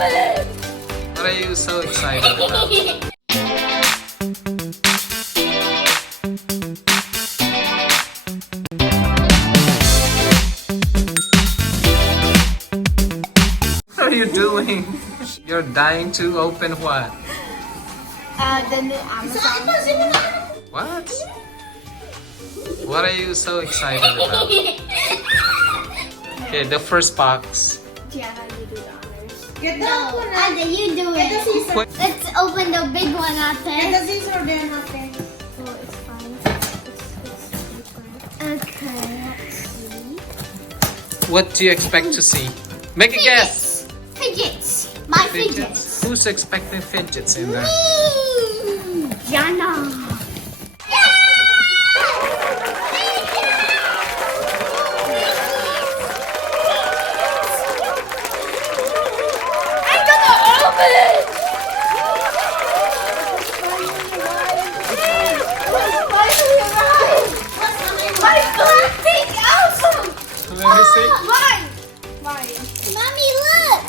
open! What are you so excited about? What are you doing? You're dying to open what? The new Amazon. What? What are you so excited about? Okay, the first box. Jianna, you do the honors. Get that one. Ate, you do Get the it. scissors. Let's open the big one, Get Ate. the scissors there, Ate. Oh, it's fine. Okay, let's see. What do you expect to see? Make a guess. Fidgets. My fidgets. Who's expecting fidgets in there? Me! Jianna. I'm gonna open it! Finally arrived! My black album! Let me see. Why? Mommy, look!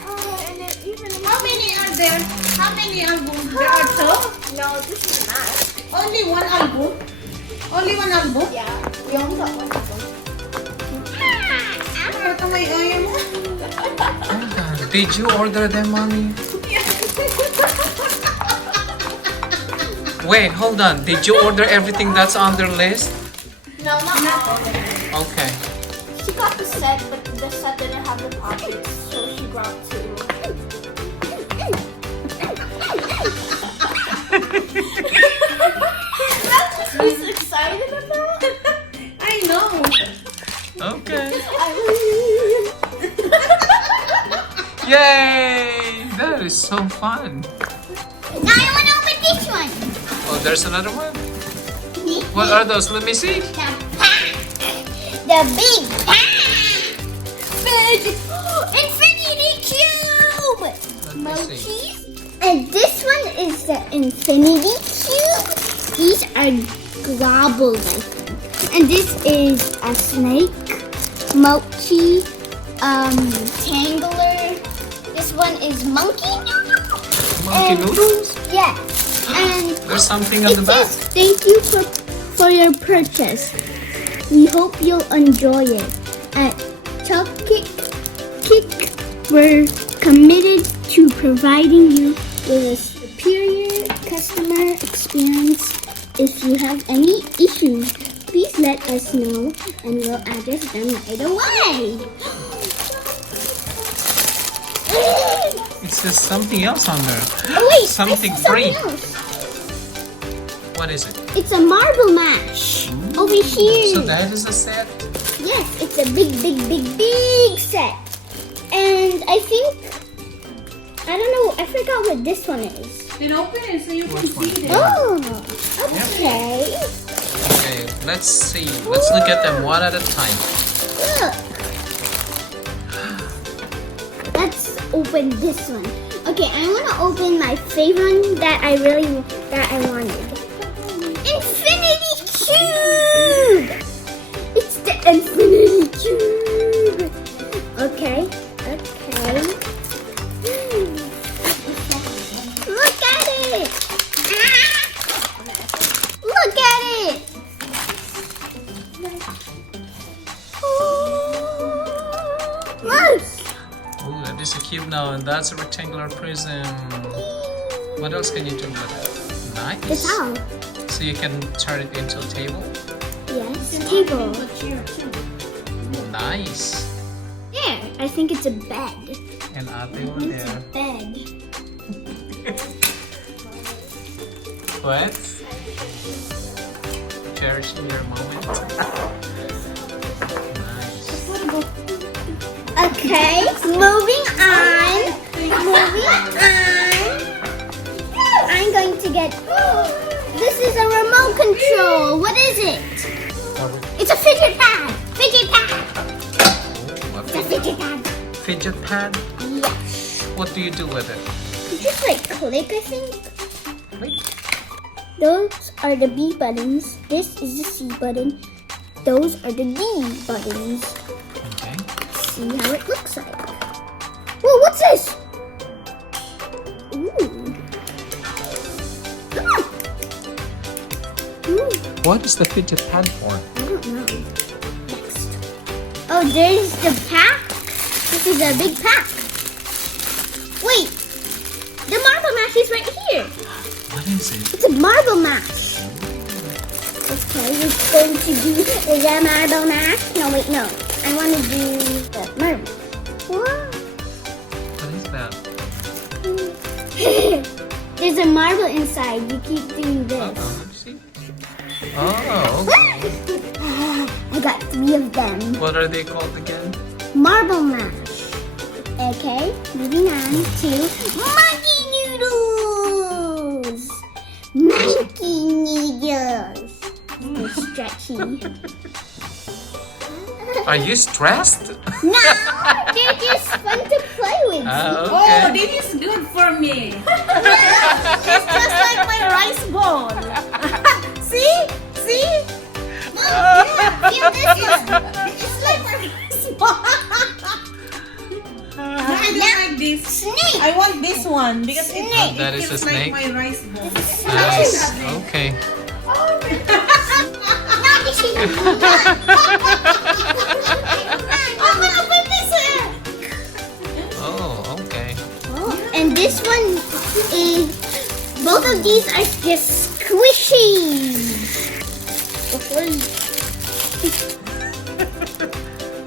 How many are there? How many albums? There are two? No, this is not. Only one album? Only one album? Yeah, we only got one of them. Ito may ayaw mo. Did you order them, mommy? Wait, hold on. Did you order everything that's on their list? No, not all. Okay. She got the set, but the set didn't have the pockets, so she grabbed two. That's what she's excited about. I know. Okay. I Yay! That is so fun. Now I want to open this one. Oh, there's another one. What are those? Let me see. The big big infinity cube. Let me see. Mochi. And this one is the infinity cube. These are globbles, I think. And this is a snake, mochi, tangler. This one is monkey noodle. Monkey And- noodles? Yes. And There's something on it the back. says, thank you for your purchase. We hope you'll enjoy it. At Chuchik, we're committed to providing you with a superior customer experience. If you have any issues, please let us know and we'll address them right away. It says something else on there. Oh wait, Something I see green. else. What is it? It's a marble mash over here. So that is a set. Yes, it's a big set. And I think, I don't know, I forgot what this one is. Then open it so you can Which one? see it. Oh, okay. Okay, let's see. Let's look at them one at a time. Look. Let's open this one. Okay, I want to open my favorite one that I wanted. Infinity Cube! It's the Infinity Cube! Okay. Look at it! Look at it! Look! Oh, that is a cube now, and that's a rectangular prism. What else can you do with it? Nice. It's how? So you can turn it into a table. Yes, table. A chair too. Nice. There, I think it's a bed. And Ate over It's a there. bed. What? Cherishing your moment. Nice. Okay, moving on. I'm going to get. This is a remote control. What is it? It's a fidget pad. Fidget pad. Oh, It's a fidget pad. fidget pad? Yes. What do you do with it? You just like click, I think. Wait. Those are the B buttons. This is the C button. Those are the D buttons. Okay. See how it looks like. Whoa, what's this? What is the fidget pad for? I don't know. Next. Oh, there's the pack. This is a big pack. Wait, the marble mash is right here. What is it? It's a marble mash. Okay, we're going to do the marble mash. No, wait, no. I want to do the marble. What? What is that? There's a marble inside. You keep doing this. Let me see. Oh, okay. I got 3 of them. What are they called again? Marble mash. Okay, moving on to monkey noodles. Monkey noodles. They're stretchy. Are you stressed? No, they're just fun to play with. Oh, Okay. this is good for me. It's just like my rice bowl. See? See? Yeah, feel this one. It's like my rice bowl. I don't like this. Snake. I want this one because it, Snake. That it is a feels snake? like my rice bowl. Nice. Okay. Oh, okay. Oh, and this one is, both of these are just squishy.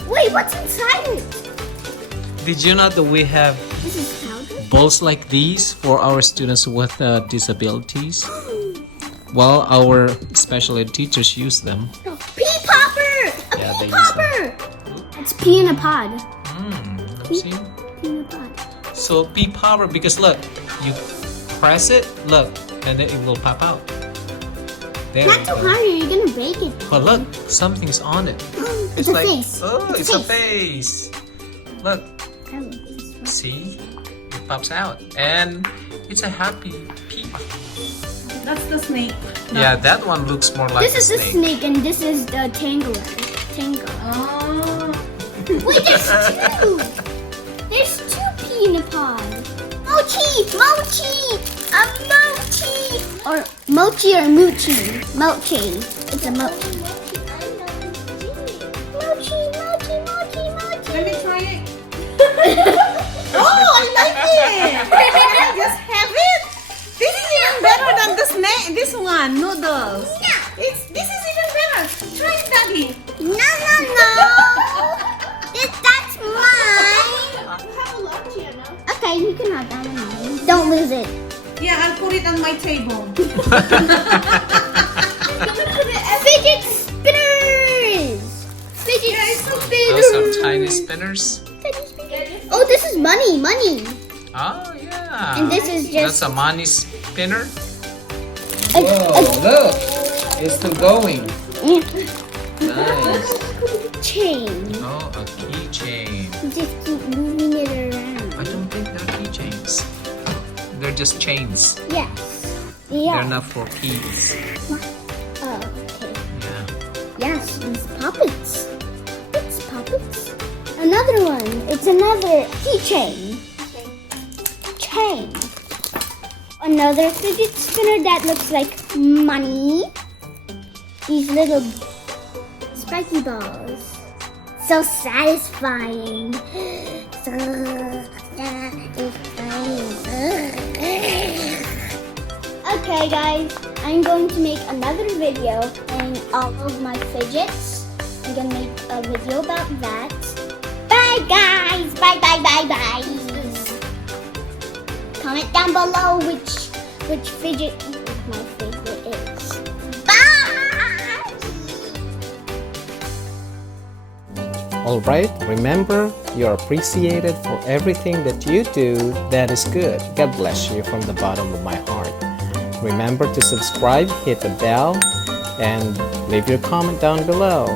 Wait, what's inside it? Did you know that we have This is powder? balls like these for our students with disabilities? Well, our special ed teachers use them. Oh, pea popper! Yeah, A they pea use popper! It's pea in a pod. Let me see. Pea in a pod. So pea power, because look, you press it, look, and then it will pop out. There Not you too go. hard, you're gonna break it. But look, something's on it. It's a like, face. oh, It's it's a a face. Look, Oh, this is fun. see, it pops out, and it's a happy pea. That's the snake. Yeah, that one looks more like This is a the snake and this is the tangler. Tangle. Oh. Wait, there's 2! There's 2 pea in a pod. Mochi! Mochi! A mochi! Or mochi or moochi. Mochi. It's a mochi. Mochi, mochi, mochi, mochi. Let me try it. Oh, I like it. Just have it. This is even better than the snake. This one, noodles. This is even better. Try it, Daddy. No, no, no! That's mine! You have a lot, Jianna. Okay, you can have that one. Don't lose it. Yeah, I'll put it on my table. Fidget spinners! Fidget Those are tiny spinners. Oh, this is money, money. Oh yeah. And this is That's just a money spinner. a Look, it's still going. Nice. chain. Oh, a keychain. You just keep moving it around. I don't think they're keychains. They're just chains. Yes. They're Yeah. not for keys. Oh, okay. Yeah. Yes, these puppets. Puppets, puppets. Another one. It's another keychain. Chain. Another fidget spinner that looks like money. These little spiky balls. So satisfying. So satisfying. Okay guys, I'm going to make another video and all of my fidgets. I'm gonna make a video about that. Bye guys! Bye bye bye bye! Comment down below which fidget my favorite is. Bye! Alright, remember, you're appreciated for everything that you do that is good. God bless you from the bottom of my heart. Remember to subscribe, hit the bell, and leave your comment down below.